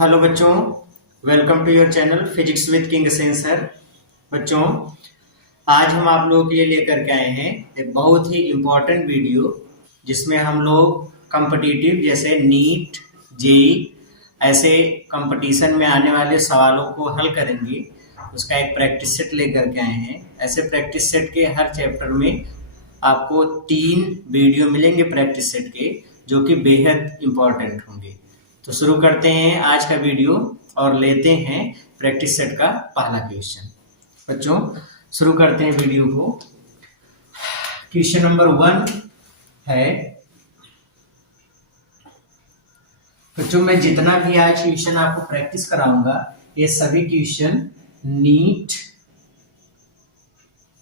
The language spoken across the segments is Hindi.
हेलो बच्चों, welcome to your channel physics with king sensor. बच्चों, आज हम आप लोगों के लिए लेकर के आए हैं एक बहुत ही इम्पोर्टेंट वीडियो जिसमें हम लोग कॉम्पिटिटिव जैसे नीट, जेई ऐसे कंपटीशन में आने वाले सवालों को हल करेंगे। उसका एक प्रैक्टिस सेट लेकर के आए हैं। ऐसे प्रैक्टिस सेट के हर चैप्टर में आपको 3 वीडियो मिलेंगे प्रैक्टिस सेट के, जो कि बेहद इम्पोर्टेंट होंगे। तो शुरू करते हैं आज का वीडियो और लेते हैं प्रैक्टिस सेट का पहला क्वेश्चन। बच्चों, शुरू करते हैं वीडियो को। क्वेश्चन नंबर 1 है। बच्चों, मैं जितना भी आज क्वेश्चन आपको प्रैक्टिस कराऊंगा ये सभी क्वेश्चन नीट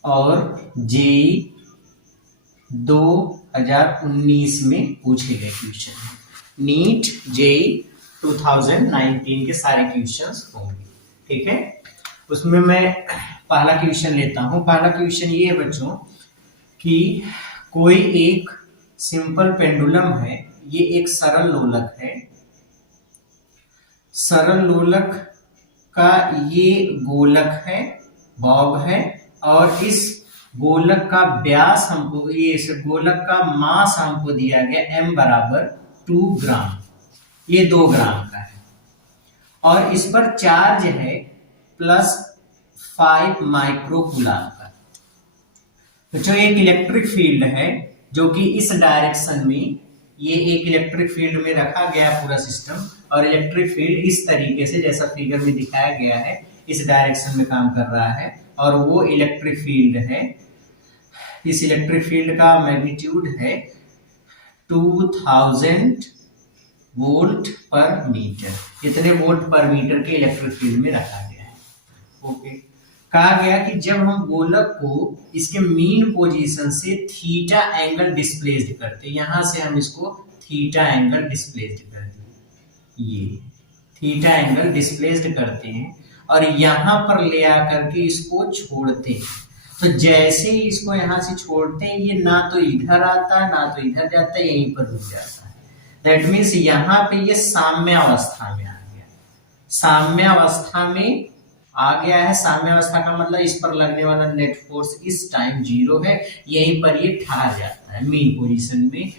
और जेई 2019 में पूछे गए क्वेश्चन हैं। नीट जेई 2019 के सारे क्वेश्चंस होंगे, ठीक है। उसमें मैं पहला क्वेश्चन लेता हूं। पहला क्वेश्चन ये है बच्चों कि कोई एक सिंपल पेंडुलम है, ये एक सरल लोलक है। सरल लोलक का ये गोलक है, बॉब है, और इस गोलक का व्यास हमको, ये इस गोलक का मास हमको दिया गया m बराबर 2 ग्राम। ये 2 ग्राम का है और इस पर चार्ज है +5 माइक्रोकूलम का। तो जो एक इलेक्ट्रिक फील्ड है जो कि इस डायरेक्शन में, ये एक इलेक्ट्रिक फील्ड में रखा गया पूरा सिस्टम, और इलेक्ट्रिक फील्ड इस तरीके से जैसा फिगर में दिखाया गया है इस डायरेक्शन में काम कर रहा है, और वो इलेक्ट्रिक फील्ड है, इस इलेक्ट्रिक फील्ड का मैग्नीट्यूड है 2000 वोल्ट पर मीटर। इतने वोल्ट पर मीटर के इलेक्ट्रिक फील्ड में रखा गया है। ओके, कहा गया कि जब हम गोलक को इसके मीन पोजीशन से थीटा एंगल डिस्प्लेस्ड करते, यहां से हम इसको थीटा एंगल डिस्प्लेस्ड करते हैं, ये थीटा एंगल डिस्प्लेस्ड करते हैं और यहां पर ले आकर के इसको छोड़ते हैं। तो जैसे ही इसको यहां से छोड़ते हैं ये ना तो इधर आता है ना तो इधर जाता है, यहीं पर रुक जाता है। दैट मीन्स यहाँ पे ये साम्यावस्था में आ गया। साम्यावस्था में आ गया है। साम्यावस्था का मतलब इस पर लगने वाला नेट फोर्स इस टाइम 0 है। यहीं पर ये ठहर जाता है मीन पोजीशन में।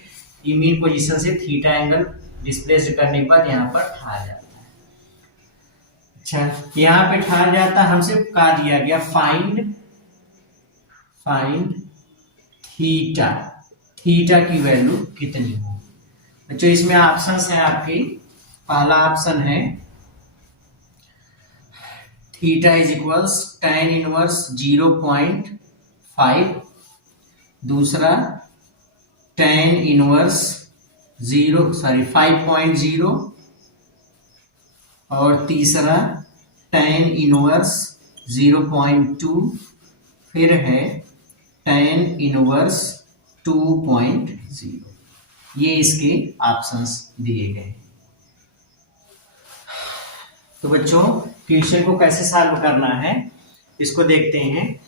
ये मीन पोजीशन से थीटा एंगल डिस्प्लेस्ड करने के बाद यहाँ पर ठहर जाता है। अच्छा, यहाँ पे ठहर जाता है। हमसे कहा दिया गया फाइंड थीटा, थीटा की वैल्यू कितनी हो। बच्चों, इसमें ऑप्शंस है आपके। पहला ऑप्शन है theta is equals tan inverse 0.5, दूसरा tan इनवर्स 5.0, और तीसरा tan इनवर्स 0.2, फिर है tan इनवर्स 2.0। ये इसके ऑप्शंस दिए गए। तो बच्चों, क्वेश्चन को कैसे सॉल्व करना है इसको देखते हैं।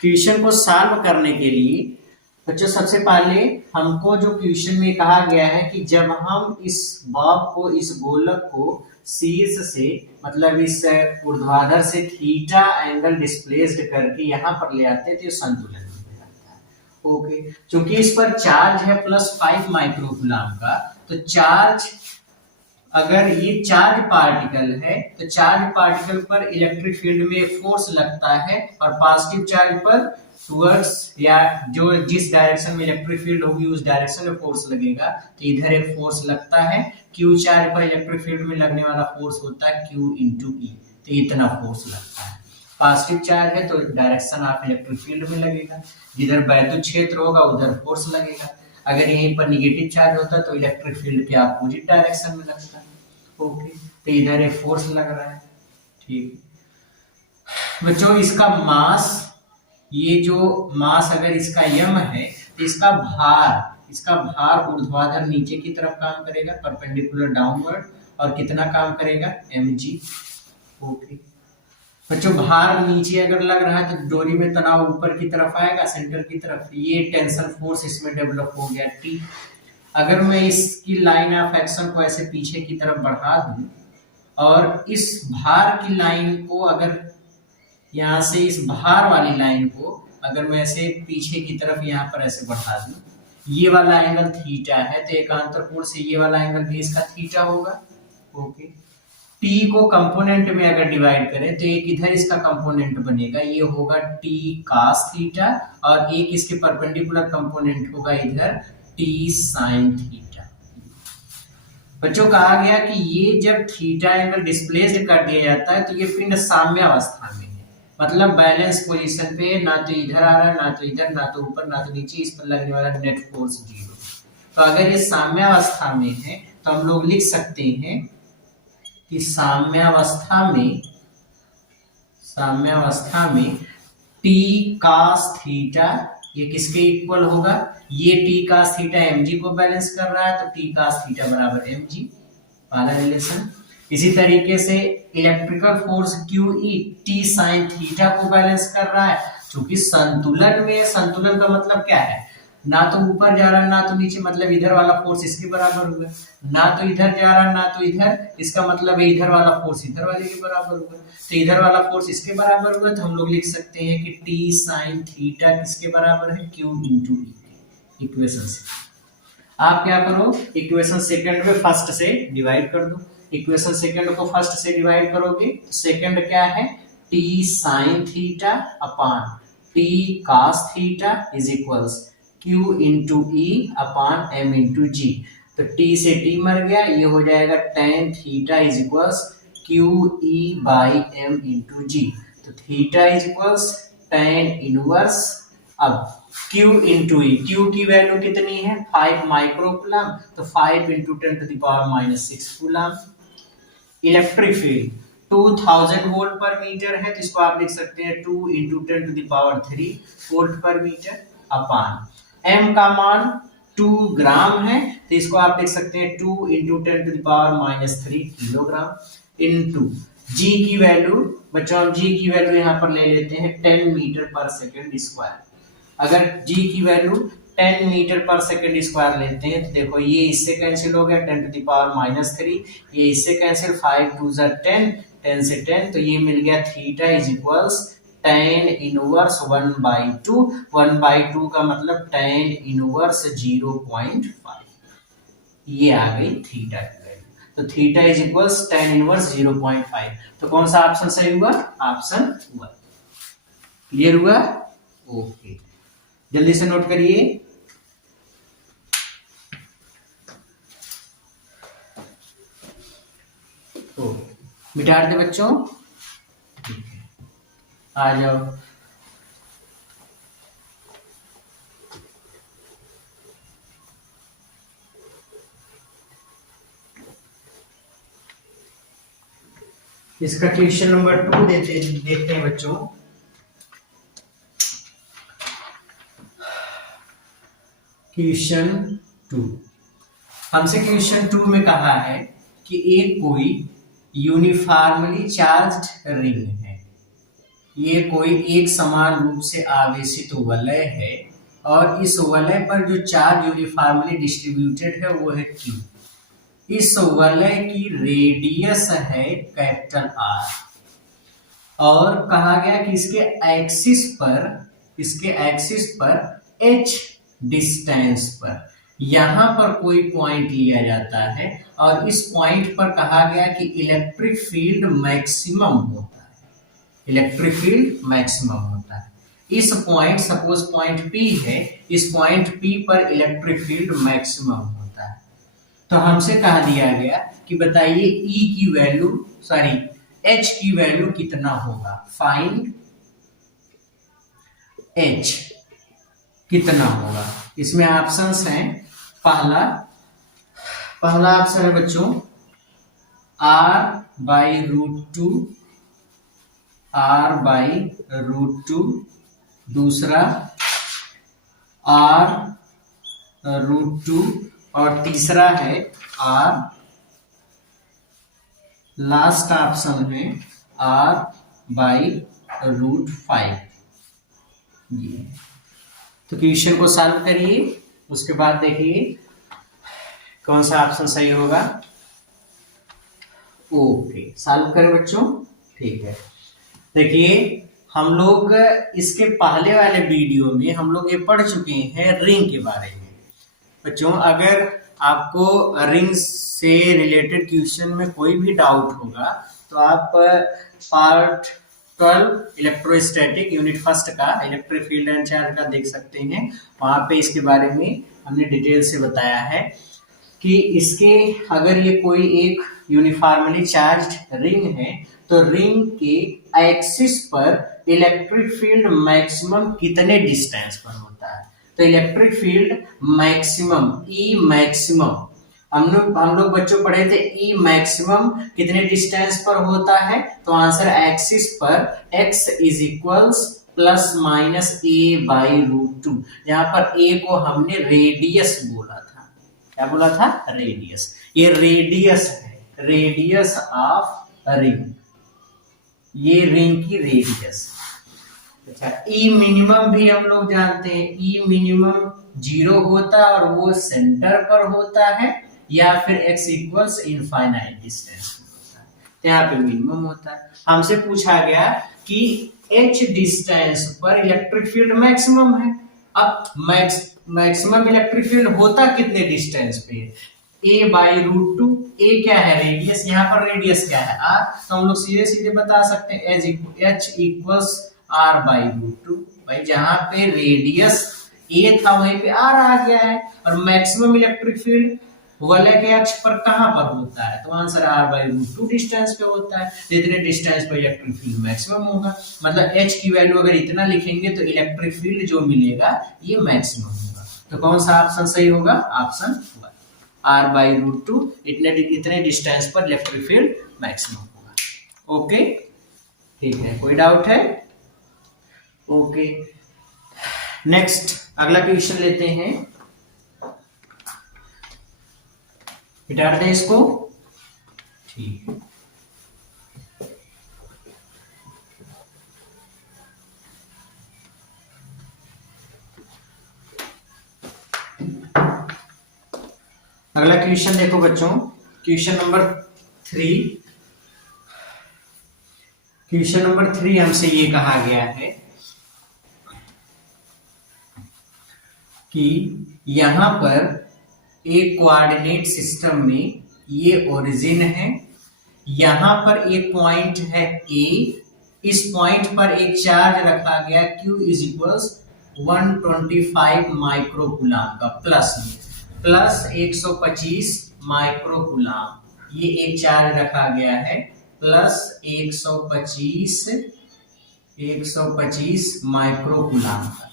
क्वेश्चन को सॉल्व करने के लिए बच्चों सबसे पहले हमको जो क्वेश्चन में कहा गया है कि जब हम इस बॉब को, इस गोलक को शीर्ष से मतलब इस ऊर्ध्वाधर से थीटा एंगल डिस्प्लेस्ड करके यहाँ पर ले आते हैं तो ये संतुलन में रहता है। ओके, क्योंकि इस पर चार्ज है +5 माइक्रोकूलम का, तो चार्ज, अगर ये चार्ज पार्टिकल है तो चार्ज पार्टिकल पर इलेक्ट्रिक फील्ड में फोर्स लगता है, और पॉजिटिव चार्ज पर टुवर्ड्स, या जो जिस डायरेक्शन में इलेक्ट्रिक फील्ड होगी उस डायरेक्शन में फोर्स लगेगा, तो इधर एक फोर्स लगता है। क्यू चार्ज पर इलेक्ट्रिक फील्ड में लगने वाला फोर्स होता है Q × E, तो इतना फोर्स लगता है। पॉजिटिव चार्ज है तो डायरेक्शन ऑफ इलेक्ट्रिक फील्ड में लगेगा, जिधर वैद्युत क्षेत्र होगा उधर फोर्स लगेगा। अगर यहीं पर निगेटिव चार्ज होता है तो इलेक्ट्रिक फील्ड के अपोजिट डायरेक्शन में लगता है। ओके, तो इधर एक फोर्स लग रहा है। ठीक बच्चों, इसका मास, ये जो मास अगर इसका m है तो इसका भार ऊर्ध्वाधर नीचे की तरफ काम करेगा, परपेंडिकुलर डाउनवर्ड, और कितना काम करेगा mg। ओके बच्चों, भार नीचे अगर लग रहा है तो डोरी में तनाव ऊपर की तरफ आएगा, सेंटर की तरफ। ये टेंशन फोर्स इसमें डेवलप हो गया T। अगर मैं इसकी लाइन ऑफ एक्शन को ऐसे पीछे की तरफ बढ़ा दूं और इस भार की लाइन को अगर यहाँ से इस भार वाली लाइन को अगर मैं ऐसे पीछे की तरफ यहाँ पर ऐसे बढ़ा दूं, ये वाला एंगल थीटा है, तो एकांतर कोण से ये वाला एंगल भी इसका थीटा होगा। ओके, टी को कंपोनेंट में अगर डिवाइड करें तो एक इधर इसका कंपोनेंट बनेगा, ये होगा टी कास थीटा, और एक इसके परपेंडिकुलर कंपोनेंट होगा इधर टी साइन थीटा। बच्चों कहा गया कि ये जब थीटा एंगल डिस्प्लेस्ड कर दिया जाता है तो ये पिंड साम्यावस्था में है, मतलब बैलेंस पोजीशन पे, ना तो इधर आ रहा है, ना तो इधर, ना तो ऊपर, ना तो नीचे, इस पर लगने वाला नेट फोर्स 0। तो अगर ये साम्यावस्था में है तो हम लोग लिख सकते हैं कि साम्यावस्था में टी कास थीटा ये किसके इक्वल होगा, ये टी कास थीटा mg को बैलेंस कर रहा है, तो टी कास थीटा बराबर mg, पहला रिलेशन। इसी तरीके से electrical force QE T sine theta को बैलेंस कर रहा है, क्योंकि संतुलन में, संतुलन का मतलब क्या है, ना तो ऊपर जा रहा ना तो नीचे, मतलब इधर वाला फोर्स इसके बराबर हुआ, ना तो इधर जा रहा ना तो इधर, इसका मतलब है इधर वाला फोर्स इधर वाले के बराबर हुआ, तो इधर वाला फोर्स इसके बराबर हुआ, तो हम लोग लिख सकते हैं कि टी साइन थीटा किसके बराबर है, Q इंटू E। इक्वेशन से आप क्या करो, इक्वेशन सेकंड में फर्स्ट से डिवाइड कर दो। इक्वेशन सेकंड को फर्स्ट से डिवाइड करोगे तो सेकंड क्या है, T sine theta upon T cos theta is equals Q into E upon M into G। तो T से T मर गया, ये हो जाएगा tan theta is equals QE by M into G। तो theta is equals tan inverse, अब Q इंटू E, Q की वैल्यू कितनी है 5 माइक्रोकूलम, तो 5 into 10 to the power -6 coulomb. Electric field 2000 volt per metre है, तो इसको आप लिख सकते हैं 2 into 10 to the power 3 volt per metre upon M का मान 2 ग्राम है, तो इसको आप लिख सकते हैं 2 into 10 to the power -3 kilogram into G की वैल्यू, बच्चों हम G की वैल्यू यहाँ पर ले लेते हैं 10 मीटर पर सेकेंड स्क्वायर। अगर G की वैल्यू 10 मीटर पर सेकेंड स्क्वायर लेते हैं तो देखो ये इससे कैंसिल हो गया 10 टू द पावर -3, ये इससे कैंसिल, 5 2 10, 10 से 10, तो ये मिल गया theta is equals tan inverse 1/2, 1/2 का मतलब tan इनवर्स 0.5, ये आ गई थीटा की वैल्यू। तो theta is equals tan inverse 0.5। तो कौन सा ऑप्शन सही हुआ, ऑप्शन 1। क्लियर हुआ, ओके, जल्दी से नोट करिए। तो मिटा दे बच्चों, आ जाओ। इसका क्वेश्चन नंबर 2 देखते हैं बच्चों। क्वेश्चन 2, हमसे क्वेश्चन 2 में कहा है कि एक कोई यूनिफॉर्मली चार्ज्ड रिंग है, ये कोई एक समान रूप से आवेशित वलय है, और इस वलय पर जो चार्ज यूनिफॉर्मली डिस्ट्रीब्यूटेड है वो है Q। इस वलय की रेडियस है कैपिटल R, और कहा गया कि इसके एक्सिस पर h डिस्टेंस पर यहां पर कोई पॉइंट लिया जाता है, और इस पॉइंट पर कहा गया कि इलेक्ट्रिक फील्ड मैक्सिमम होता है, इलेक्ट्रिक फील्ड मैक्सिमम होता है। इस पॉइंट, सपोज पॉइंट P है, इस पॉइंट P पर इलेक्ट्रिक फील्ड मैक्सिमम होता है। तो हमसे कहा दिया गया कि बताइए E की वैल्यू, सॉरी H की वैल्यू कितना होगा, फाइंड H कितना होगा। इसमें ऑप्शंस हैं, पहला ऑप्शन है बच्चों R/√2, R/√2, दूसरा R√2, और तीसरा है R, लास्ट ऑप्शन है R/√5। ये तो क्वेश्चन को सॉल्व करिए, उसके बाद देखिए कौन सा ऑप्शन सही होगा। ओके, सॉल्व करें बच्चों। ठीक है, देखिए हम लोग इसके पहले वाले वीडियो में हम लोग ये पढ़ चुके हैं रिंग के बारे में। बच्चों अगर आपको रिंग से रिलेटेड क्वेश्चन में कोई भी डाउट होगा तो आप पार्ट 12 इलेक्ट्रोस्टैटिक यूनिट फर्स्ट का इलेक्ट्रिक फील्ड एंड चार्ज का देख सकते हैं। वहां पे इसके बारे में हमने डिटेल से बताया है कि इसके अगर ये कोई एक यूनिफॉर्मली चार्ज्ड रिंग है तो रिंग के एक्सिस पर इलेक्ट्रिक फील्ड मैक्सिमम कितने डिस्टेंस पर होता है। तो इलेक्ट्रिक फील्ड मैक्सिमम ई मैक्सिमम हम लोग बच्चों पढ़े थे ई मैक्सिमम कितने डिस्टेंस पर होता है। तो आंसर एक्सिस पर x is equals plus minus a by root two, जहां पर ए को हमने रेडियस बोला था। क्या बोला था? रेडियस। ये रेडियस है, रेडियस ऑफ रिंग, ये रिंग की रेडियस। अच्छा, ई मिनिमम भी हम लोग जानते हैं, ई मिनिमम 0 होता है और वो सेंटर पर होता है, या फिर x इक्वल्स इनफाइनाइट डिस्टेंस होता है, तो यहाँ पे मिनिमम होता है। हमसे पूछा गया कि h डिस्टेंस पर इलेक्ट्रिक फील्ड मैक्सिमम है। अब मैक्सिमम इलेक्ट्रिक फील्ड होता कितने डिस्टेंस पे? a by root two. A क्या है? रेडियस। यहाँ पर रेडियस क्या है? r। तो हम लोग सीधे सीधे बता सकते हैं h equals r by root two. भाई जहां पे रेडियस a था वहीं पे r आ गया है। और मैक्सिमम इलेक्ट्रिक फील्ड वलय के अक्ष पर कहां पर होता है? तो answer r by root two distance पे होता है। जितने डिस्टेंस पे इलेक्ट्रिक फील्ड मैक्सिमम होगा, मतलब h की वैल्यू अगर इतना लिखेंगे तो इलेक्ट्रिक फील्ड जो मिलेगा ये मैक्सिमम होगा। तो कौन सा ऑप्शन सही होगा? Option 1, r by root two इतने डिस्टेंस पर इलेक्ट्रिक फील्ड मैक्सिमम होगा। ओके, ठीक है, कोई डाउट है? ओके, नेक्स्ट अगला क्वेश्चन लेते हैं। मिटा दें इसको। ठीक है, अगला क्वेश्चन देखो बच्चों, क्वेश्चन नंबर 3। क्वेश्चन नंबर 3 हमसे ये कहा गया है कि यहां पर एक कोऑर्डिनेट सिस्टम में ये ओरिजिन है, यहां पर एक पॉइंट है ए, इस पॉइंट पर एक चार्ज रखा गया Q इज इक्वल्स 125 माइक्रोकूलम का प्लस 125 माइक्रोकूलम, ये एक चार्ज रखा गया है प्लस 125 माइक्रोकूलम का।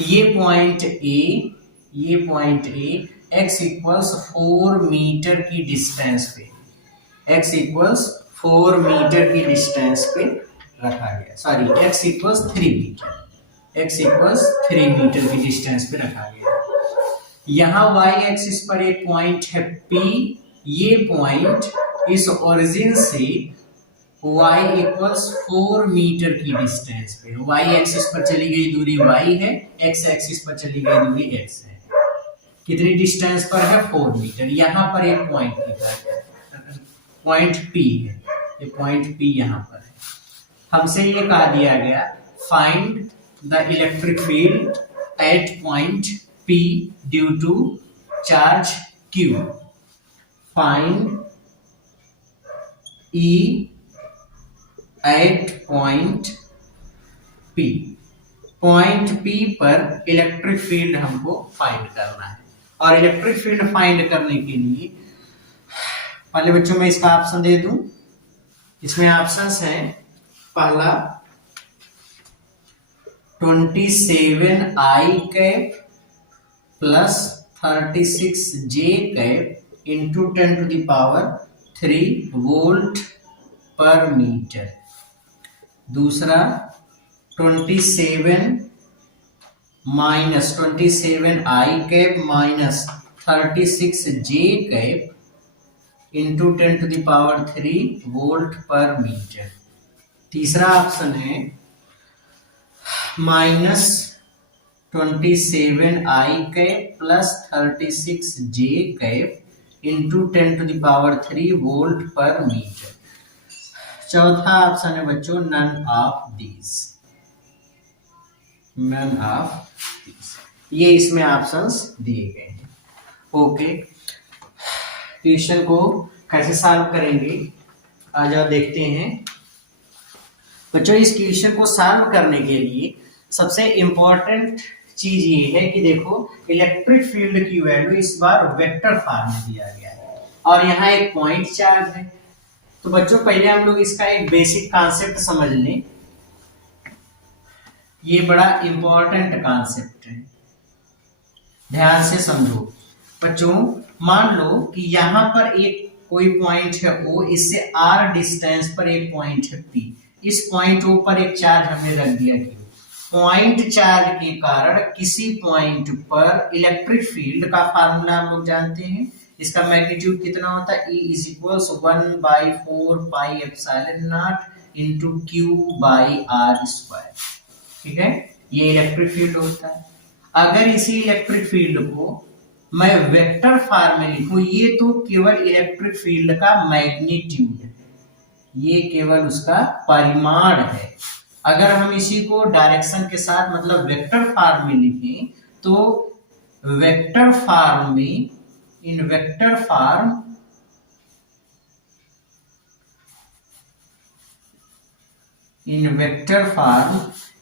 ये point a x equals 4 metre की डिस्टेंस पे, x इक्वल्स 4 मीटर की डिस्टेंस पे रखा गया। Sorry, x equals 3 metre, x equals 3 metre की डिस्टेंस पे रखा गया। यहाँ y एक्सिस पर एक पॉइंट है P, ये पॉइंट इस ओरिजिन से y इक्वल्स 4 मीटर की डिस्टेंस पे, y एक्सिस पर चली गई दूरी y है, x एक्सिस पर चली गई दूरी x है। कितनी डिस्टेंस पर है? 4 मीटर। यहाँ पर एक पॉइंट P है, ये पॉइंट P यहाँ पर है। हमसे ये कहा दिया गया find the electric field at point P due to charge Q। Find E at point P। Point P पर इलेक्ट्रिक फील्ड हमको फाइंड करना है। और इलेक्ट्रिक फील्ड फाइंड करने के लिए पहले बच्चों में इसका ऑप्शन दे दूं। इसमें ऑप्शंस हैं, पहला 27i cap plus 36j cap into 10 to the power 3 volt per metre. दूसरा 27i cap minus 36j cap into 10 to the power 3 volt per metre. तीसरा ऑप्शन है minus 27i cap plus 36j cap into 10⁻³ volt per metre. चौथा ऑप्शन है बच्चों none of these, none of these. ये इसमें ऑप्शंस दिए गए हैं। ओके, क्वेश्चन को कैसे सॉल्व करेंगे आ जाओ देखते हैं। बच्चों इस क्वेश्चन को सॉल्व करने के लिए सबसे इंपॉर्टेंट चीज ये है कि देखो इलेक्ट्रिक फील्ड की वैल्यू इस बार वेक्टर फॉर्म में दिया गया है और यहाँ एक पॉइंट चार्ज है। तो बच्चों पहले हम लोग इसका एक बेसिक कॉन्सेप्ट समझ लें। ये बड़ा इंपॉर्टेंट कॉन्सेप्ट है, ध्यान से समझो। बच्चों मान लो कि यहाँ पर एक कोई पॉइंट है O, इससे r डिस्टेंस पर एक पॉइंट है P। इस पॉइंट O पर एक चार्ज हमने रख दिया Q। पॉइंट चार्ज के कारण किसी पॉइंट पर इलेक्ट्रिक फील्ड का फार्मूला हम लोग जानते हैं। इसका मैग्नीट्यूड कितना होता है, E is equals 1/4 pi epsilon naught into Q/r²। ठीक है, ये इलेक्ट्रिक फील्ड होता है। अगर इसी इलेक्ट्रिक फील्ड को मैं वेक्टर फॉर्म में लिखूं, ये तो केवल इलेक्ट्रिक फील्ड का मैग्नीट्यूड है, ये केवल उसका परिमाण है। अगर हम इसी को डायरेक्शन के साथ मतलब वेक्टर फॉर्म में लिखें तो वेक्टर फॉर्म में, इन वेक्टर फॉर्म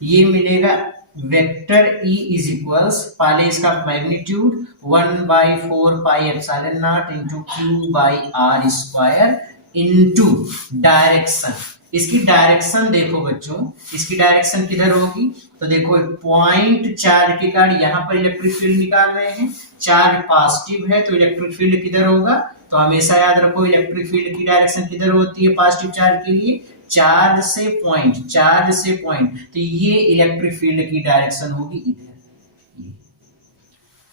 ये मिलेगा वेक्टर E इज इक्वल्स, पहले इसका magnitude 1/4 pi epsilon naught into Q/r² into direction. इसकी डायरेक्शन देखो बच्चों, इसकी डायरेक्शन किधर होगी, तो देखो पॉइंट चार्ज के कारण यहाँ पर इलेक्ट्रिक फील्ड निकाल रहे हैं, चार्ज पॉजिटिव है तो इलेक्ट्रिक फील्ड किधर होगा, तो हमेशा याद रखो इलेक्ट्रिक फील्ड की डायरेक्शन किधर होती है पॉजिटिव चार्ज के लिए, चार्ज से पॉइंट, चार्ज से पॉइंट। तो ये इलेक्ट्रिक फील्ड की डायरेक्शन होगी इधर।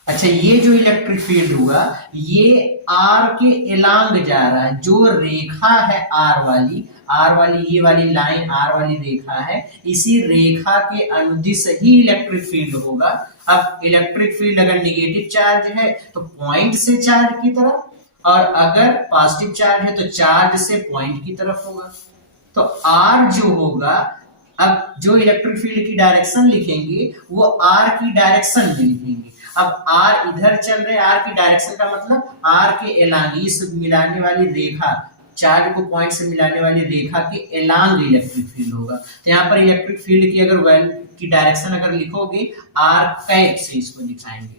अच्छा, ये जो इलेक्ट्रिक फील्ड हुआ ये R के एलांग जा रहा है, जो रेखा है R वाली ये वाली लाइन R वाली रेखा है, इसी रेखा के अनुदिश ही इलेक्ट्रिक फील्ड होगा। अब इलेक्ट्रिक फील्ड अगर निगेटिव चार्ज है तो पॉइंट से चार्ज की तरफ, और अगर पॉजिटिव चार्ज है तो चार्ज से पॉइंट की तरफ होगा। तो R जो होगा, अब जो इलेक्ट्रिक फील्ड की डायरेक्शन लिखेंगे वो R की डायरेक्शन में लिखेंगे। अब R इधर चल रहे, R की डायरेक्शन का मतलब R के एलांग, इस मिलाने वाली रेखा, चार्ज को पॉइंट से मिलाने वाली रेखा के एलांग इलेक्ट्रिक फील्ड होगा। तो यहाँ पर इलेक्ट्रिक फील्ड की अगर वैल्यू की डायरेक्शन अगर लिखोगे R कैप से इसको दिखाएंगे।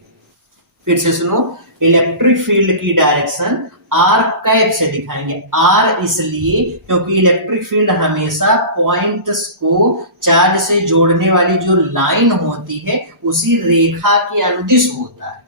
फिर से सुनो, इलेक्ट्रिक फील्ड की डायरेक्शन R कैप से दिखाएंगे। R इसलिए क्योंकि इलेक्ट्रिक फील्ड हमेशा पॉइंट्स को चार्ज से जोड़ने वाली जो लाइन होती है उसी रेखा के अनुदिश होता है।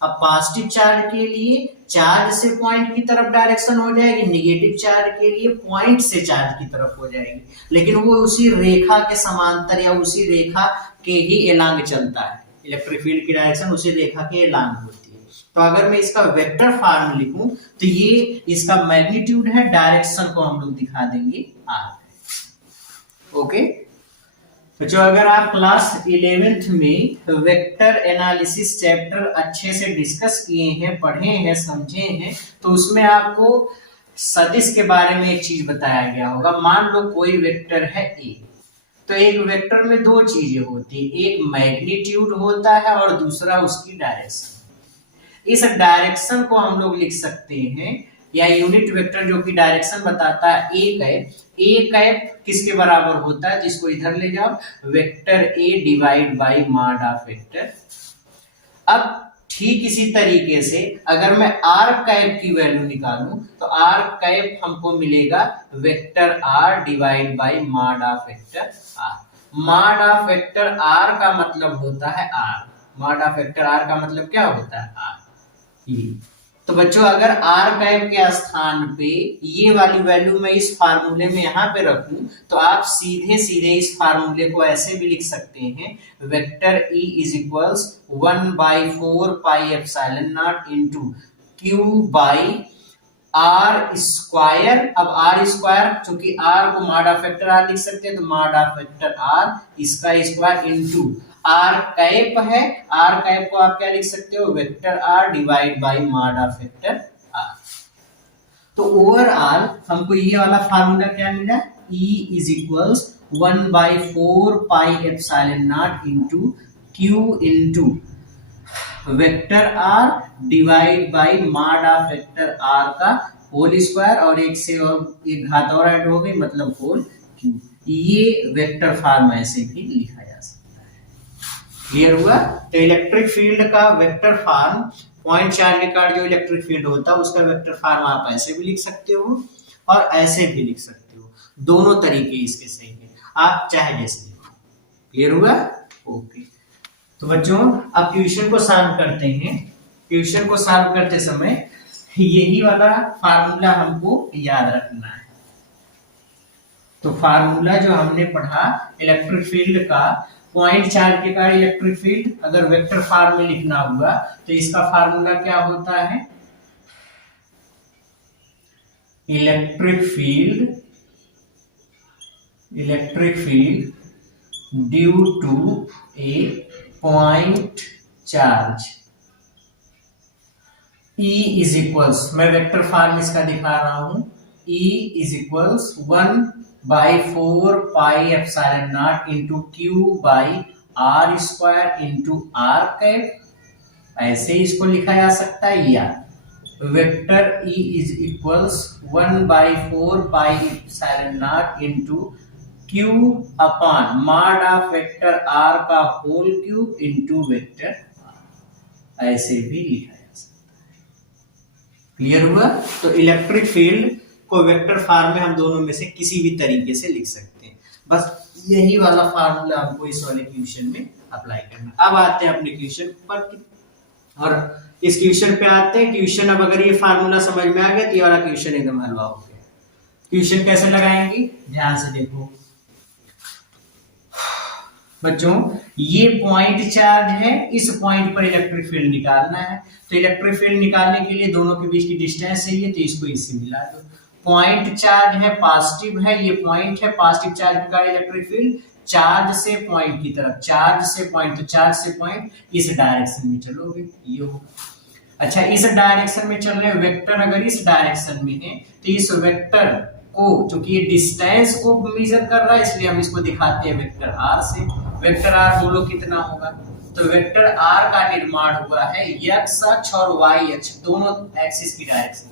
अब पॉजिटिव चार्ज के लिए चार्ज से पॉइंट की तरफ डायरेक्शन हो जाएगी, निगेटिव चार्ज के लिए पॉइंट से चार्ज की तरफ हो जाएगी, लेकिन वो उसी रेखा के समांतर या उसी रेखा के ही एलांग चलता है। इलेक्ट्रिक फील्ड की डायरेक्शन उसी रेखा के एलांग होती है। तो अगर मैं इसका वेक्टर फॉर्म लिखूं तो ये इसका मैग्नीट्यूड है, डायरेक्शन को हम लोग दिखा देंगे R। ओके बच्चों, अगर आप क्लास 11th में वेक्टर एनालिसिस चैप्टर अच्छे से डिस्कस किए हैं, पढ़े हैं, समझे हैं, तो उसमें आपको सदिश के बारे में एक चीज बताया गया होगा। मान लो कोई वेक्टर है A, तो एक वेक्टर में दो चीजें होती है, एक मैग्नीट्यूड होता है और दूसरा उसकी डायरेक्शन। इस डायरेक्शन को हम लोग लिख सकते हैं, या यूनिट वेक्टर जो कि डायरेक्शन बताता है A कैप। A कैप किसके बराबर होता है, जिसको इधर ले जाओ, vector A divide by mod of vector. अब ठीक इसी तरीके से अगर मैं R कैप की वैल्यू निकालूं तो R कैप हमको मिलेगा vector R divide by mod of vector R। Mod of vector R का मतलब होता है R, mod of vector R का मतलब क्या होता है R। तो बच्चों अगर R कैप के स्थान पे ये वाली वैल्यू मैं इस फार्मूले में यहाँ पे रखूं तो आप सीधे सीधे इस फार्मूले को ऐसे भी लिख सकते हैं, vector E is equals 1/4 pi epsilon naught into Q/r²। अब R² चूंकि R को मॉड ऑफ वेक्टर R लिख सकते हैं तो मॉड ऑफ वेक्टर R इसका स्क्वायर इंटू R कैप है, R कैप को आप क्या लिख सकते हो, vector R divide by mod of vector R। तो ओवरऑल हमको ये वाला फार्मूला क्या मिला, E is equals 1/4 pi epsilon naught into Q into vector R divide by mod of vector R का होल स्क्वायर, और एक से और एक घात और ऐड हो गई मतलब होल क्यूब। ये वेक्टर फॉर्म ऐसे भी लिखा जा सकता है। क्लियर हुआ? तो इलेक्ट्रिक फील्ड का वेक्टर फॉर्म, पॉइंट चार्ज के कारण जो इलेक्ट्रिक फील्ड होता है उसका वेक्टर फॉर्म आप ऐसे भी लिख सकते हो और ऐसे भी लिख सकते हो, दोनों तरीके इसके सही है, आप चाहे जैसे लिखो। क्लियर हुआ? ओके। तो बच्चों अब क्वेश्चन को सॉल्व करते हैं। क्वेश्चन को सॉल्व करते समय यही वाला फार्मूला हमको याद रखना है। तो फार्मूला जो हमने पढ़ा इलेक्ट्रिक फील्ड का, पॉइंट चार्ज के कारण इलेक्ट्रिक फील्ड अगर वेक्टर फॉर्म में लिखना हुआ तो इसका फार्मूला क्या होता है, electric field due to a point charge E is equals, मैं वेक्टर फॉर्म इसका दिखा रहा हूं, E is equals 1/4 pi epsilon naught into Q by R square into R cap, ऐसे इसको लिखा जा सकता है। या vector E is equals 1/4 pi epsilon naught into Q upon mod of vector R का whole cube into vector R, ऐसे भी लिखा। क्लियर हुआ? तो इलेक्ट्रिक फील्ड को वेक्टर फॉर्म में हम दोनों में से किसी भी तरीके से लिख सकते हैं। बस यही वाला फार्मूला हमको इस वाले क्वेश्चन में अप्लाई करना। अब आते हैं अपने क्वेश्चन पर, और इस क्वेश्चन पे आते हैं। क्वेश्चन अब अगर ये फार्मूला समझ में आ गया तो ये वाला क्वेश्चन एकदम हलवा हो गया। क्वेश्चन कैसे लगाएंगे, ध्यान से देखो बच्चों, ये पॉइंट चार्ज है, इस पॉइंट पर इलेक्ट्रिक फील्ड निकालना है। तो इलेक्ट्रिक फील्ड निकालने के लिए दोनों के बीच की डिस्टेंस चाहिए, तो इसको इससे मिला दो। पॉइंट चार्ज है, पॉजिटिव है, ये पॉइंट है, पॉजिटिव चार्ज के कारण इलेक्ट्रिक फील्ड चार्ज से पॉइंट की तरफ, चार्ज से पॉइंट, तो चार्ज से पॉइंट इस डायरेक्शन में चलोगे, ये होगा। अच्छा, इस डायरेक्शन में चल रहे हैं, वेक्टर अगर इस डायरेक्शन में है तो इस वेक्टर को, चूंकि ये डिस्टेंस को मेजर कर रहा है इसलिए हम इसको दिखाते हैं वेक्टर आर से। वेक्टर आर बोलो कितना होगा, तो वेक्टर आर का निर्माण हुआ है एक्स अक्ष और वाई अक्ष, दोनों एक्सिस की डायरेक्शन,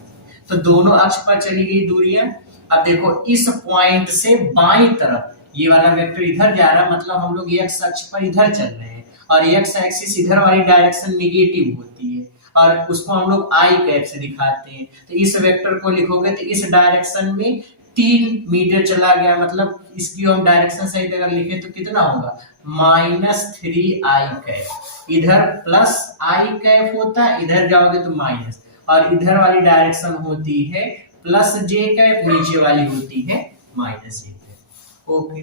तो दोनों अक्ष पर चली गई दूरियां। अब देखो इस पॉइंट से बाईं तरफ ये वाला वेक्टर इधर जा रहा है, मतलब हम लोग एक्स अक्ष पर इधर चल रहे हैं, और एक्स एक्सिस इधर वाली डायरेक्शन नेगेटिव होती है और उसको हम लोग आई कैप से दिखाते हैं। तो इस वेक्टर को लिखोगे तो इस डायरेक्शन में 3 मीटर चला गया, मतलब इसकी हम डायरेक्शन सही अगर लिखे तो कितना होगा, -3i कैप, इधर प्लस आई कैप होता है, इधर जाओगे तो माइनस, और इधर वाली डायरेक्शन होती है प्लस जे कैप, नीचे वाली होती है माइनस जे कैप। ओके,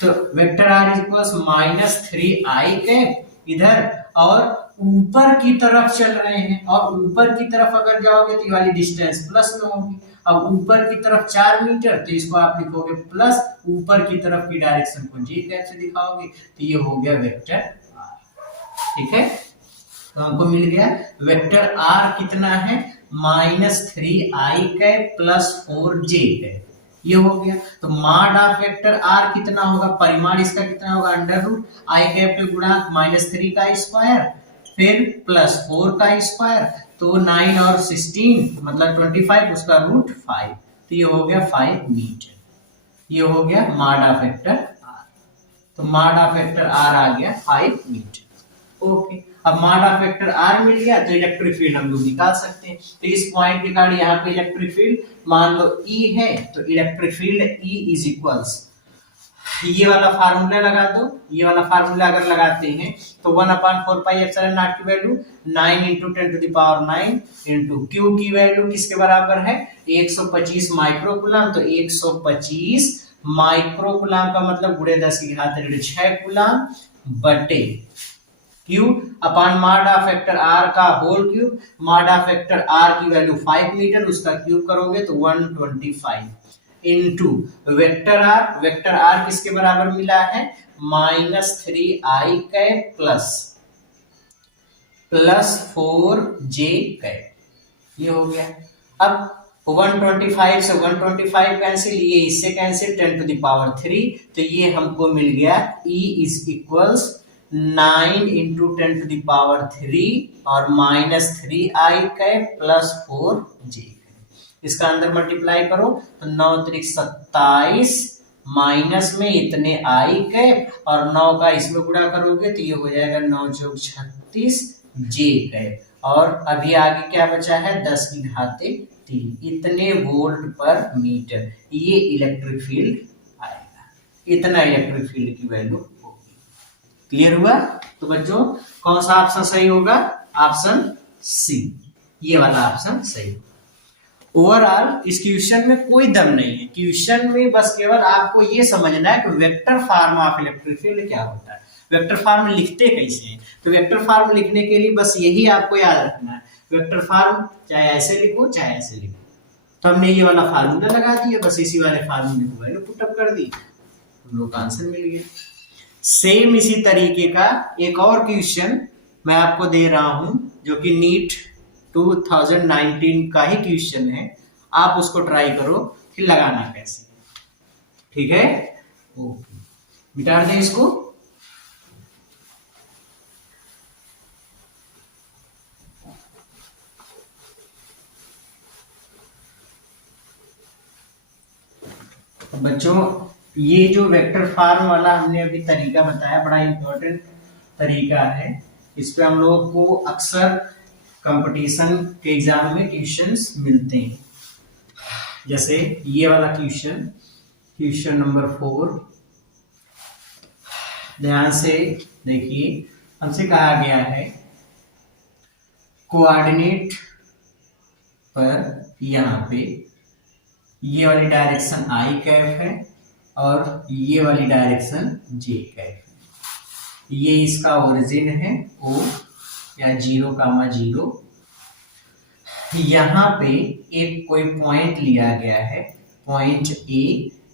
तो vector R equals -3i cap इधर, और ऊपर की तरफ चल रहे हैं, और ऊपर की तरफ अगर जाओगे तो ये वाली डिस्टेंस प्लस में होगी। अब ऊपर की तरफ 4 मीटर, तो इसको आप लिखोगे प्लस, ऊपर की तरफ की डायरेक्शन को जे कैप से दिखाओगे, तो ये हो गया वेक्टर आर। ठीक है, तो हमको मिल गया वेक्टर आर कितना है, -3i cap plus 4j cap, ये हो गया। तो मॉड ऑफ वेक्टर आर कितना होगा, परिमाण इसका कितना होगा, अंडर रूट आई कैप पे गुणा -3 का स्क्वायर फिर प्लस 4 का स्क्वायर, तो 9 और 16 मतलब 25, उसका रूट 5, तो ये हो गया 5 मीटर। ये हो गया मॉड ऑफ वेक्टर आर, तो मॉड ऑफ वेक्टर आर आ गया 5 मीटर। ओके, अब मॉड ऑफ वेक्टर आर मिल गया तो इलेक्ट्रिक फील्ड हम लोग निकाल सकते हैं। तो इस पॉइंट के कारण यहाँ पे इलेक्ट्रिक फील्ड मान लो E है, तो electric field E is equals, ये वाला फार्मूला लगा दो। ये वाला फार्मूला अगर लगाते हैं तो 1/4 पाई एप्सिलॉन नॉट की वैल्यू 9 × 10⁹ इंटू Q की वैल्यू किसके बराबर है, 125 माइक्रोकूलम, तो 125 माइक्रोकूलम का मतलब गुणे 10⁻6 कूलम बटे Q upon mod of vector R का whole cube. Mod of vector R की वैल्यू 5 मीटर, उसका क्यूब करोगे तो 125 into vector R. Vector R किसके बराबर मिला है, -3i cap plus 4j cap, ये हो गया। अब 125 से 125 कैंसिल, ये इससे कैंसिल, 10⁻³ तो ये हमको मिल गया E इज इक्वल्स 9 इंटू 10⁻³ और -3i कैप प्लस 4j। इसका अंदर मल्टीप्लाई करो तो 9 त्रिक 27 माइनस में इतने आई कैप और 9 का इसमें गुणा करोगे तो ये हो जाएगा 9 चौक 36 जे कैप, और अभी आगे क्या बचा है 10 की घाते 3, इतने वोल्ट पर मीटर ये इलेक्ट्रिक फील्ड आएगा, इतना इलेक्ट्रिक फील्ड की वैल्यू होगी। क्लियर हुआ? तो बच्चों कौन सा ऑप्शन सही होगा? ऑप्शन सी, ये वाला ऑप्शन सही होगा। ओवरऑल इस क्वेश्चन में कोई दम नहीं है, क्वेश्चन में बस केवल आपको ये समझना है कि vector form of electric field क्या होता है, वेक्टर फॉर्म लिखते कैसे हैं। तो वेक्टर फॉर्म लिखने के लिए बस यही आपको याद रखना है, वेक्टर फॉर्म चाहे ऐसे लिखो चाहे ऐसे लिखो। तो हमने ये वाला फार्मूला लगा दिया, बस इसी वाले फार्मूले को वैल्यू पुट अप कर दी, हम लोग का आंसर मिल गया। सेम इसी तरीके का एक और क्वेश्चन मैं आपको दे रहा हूं जो कि नीट 2019 का ही क्वेश्चन है, आप उसको ट्राई करो फिर लगाना कैसे, ठीक है? ओके, मिटा दें इसको। बच्चों ये जो वेक्टर फॉर्म वाला हमने अभी तरीका बताया बड़ा इंपॉर्टेंट तरीका है, इस पे हम लोग को अक्सर कंपटीशन के एग्जाम में क्वेश्चंस मिलते हैं। जैसे ये वाला क्वेश्चन, क्वेश्चन नंबर 4, ध्यान से देखिए, हमसे कहा गया है कोऑर्डिनेट पर यहाँ पे ये वाली डायरेक्शन आई कैप है और ये वाली डायरेक्शन जे कैप है, ये इसका ओरिजिन है O या 0,0। यहाँ पे एक कोई पॉइंट लिया गया है, पॉइंट A,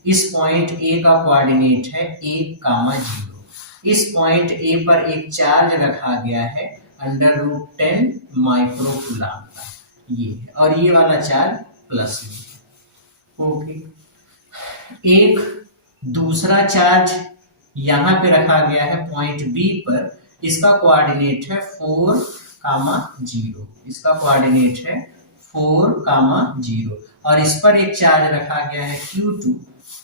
इस पॉइंट A का कोऑर्डिनेट है 1,0। इस पॉइंट A पर एक चार्ज रखा गया है √10 माइक्रोकूलम का, ये है, और ये वाला चार्ज प्लस में है। ओके, एक दूसरा चार्ज यहाँ पे रखा गया है पॉइंट B पर, इसका कोऑर्डिनेट है 4,0, इसका कोऑर्डिनेट है 4,0, और इस पर एक चार्ज रखा गया है Q2,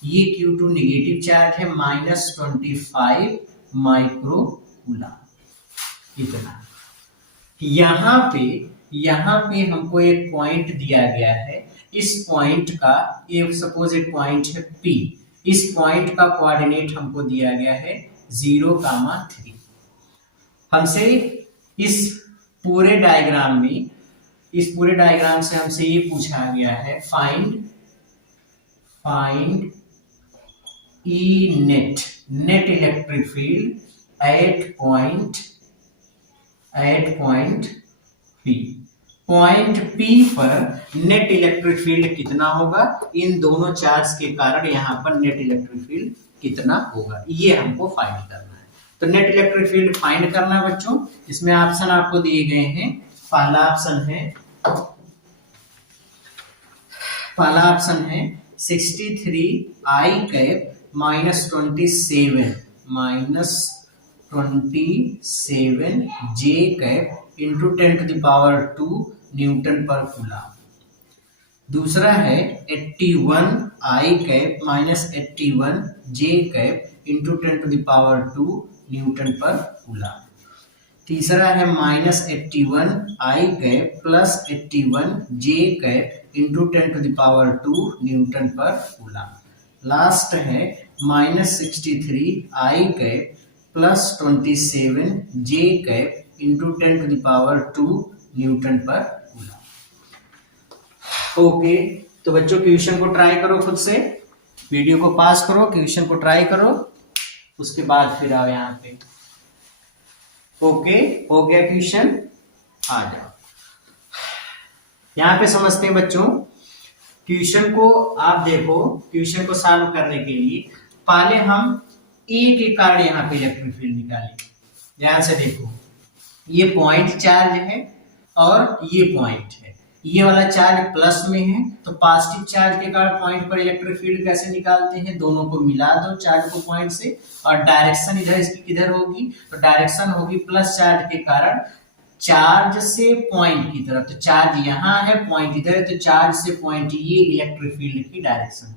ये Q2 नेगेटिव चार्ज है -25 माइक्रोकूलम, इतना। यहाँ पे हमको एक पॉइंट दिया गया है, इस पॉइंट का, ये सपोज एक पॉइंट है P, इस पॉइंट का कोऑर्डिनेट हमको दिया गया है 0,3। हमसे इस पूरे डायग्राम से हमसे ये पूछा गया है find E net electric field at point P। Point P पर नेट इलेक्ट्रिक फील्ड कितना होगा, इन दोनों चार्ज के कारण यहाँ पर नेट इलेक्ट्रिक फील्ड कितना होगा, ये हमको फाइंड करना है। तो नेट इलेक्ट्रिक फील्ड फाइंड करना है बच्चों, इसमें ऑप्शन आपको दिए गए हैं। पहला ऑप्शन है 63i कैप -27 जे कैप इंटू 10⁻² न्यूटन पर कूलम। दूसरा है 81i कैप -81 जे कैप इंटू 10⁻² न्यूटन पर कूलम। तीसरा है -81i कैप प्लस 81 जे कैप इंटू 10⁻² न्यूटन पर कूलम। लास्ट है -63i कैप प्लस 27 जे कैप इंटू 10⁻² न्यूटन पर कूलम। ओके, तो बच्चों क्वेश्चन को ट्राई करो, खुद से वीडियो को पास करो, क्वेश्चन को ट्राई करो, उसके बाद फिर आओ यहाँ पे। ओके, हो गया क्वेश्चन, आ जाओ यहाँ पे। समझते हैं बच्चों, क्वेश्चन को आप देखो, क्वेश्चन को सॉल्व करने के लिए पहले हम ए के कारण यहाँ पे इलेक्ट्रिक फील्ड निकालेंगे। ध्यान से देखो, ये पॉइंट चार्ज है और ये पॉइंट है, ये वाला चार्ज प्लस में है, तो पॉजिटिव चार्ज के कारण पॉइंट पर इलेक्ट्रिक फील्ड कैसे निकालते हैं, दोनों को मिला दो चार्ज को पॉइंट से, और डायरेक्शन इधर इसकी किधर होगी, तो डायरेक्शन होगी प्लस चार्ज के कारण चार्ज से पॉइंट की तरफ। तो चार्ज यहाँ है, पॉइंट इधर है, तो चार्ज से पॉइंट, ये इलेक्ट्रिक फील्ड की डायरेक्शन।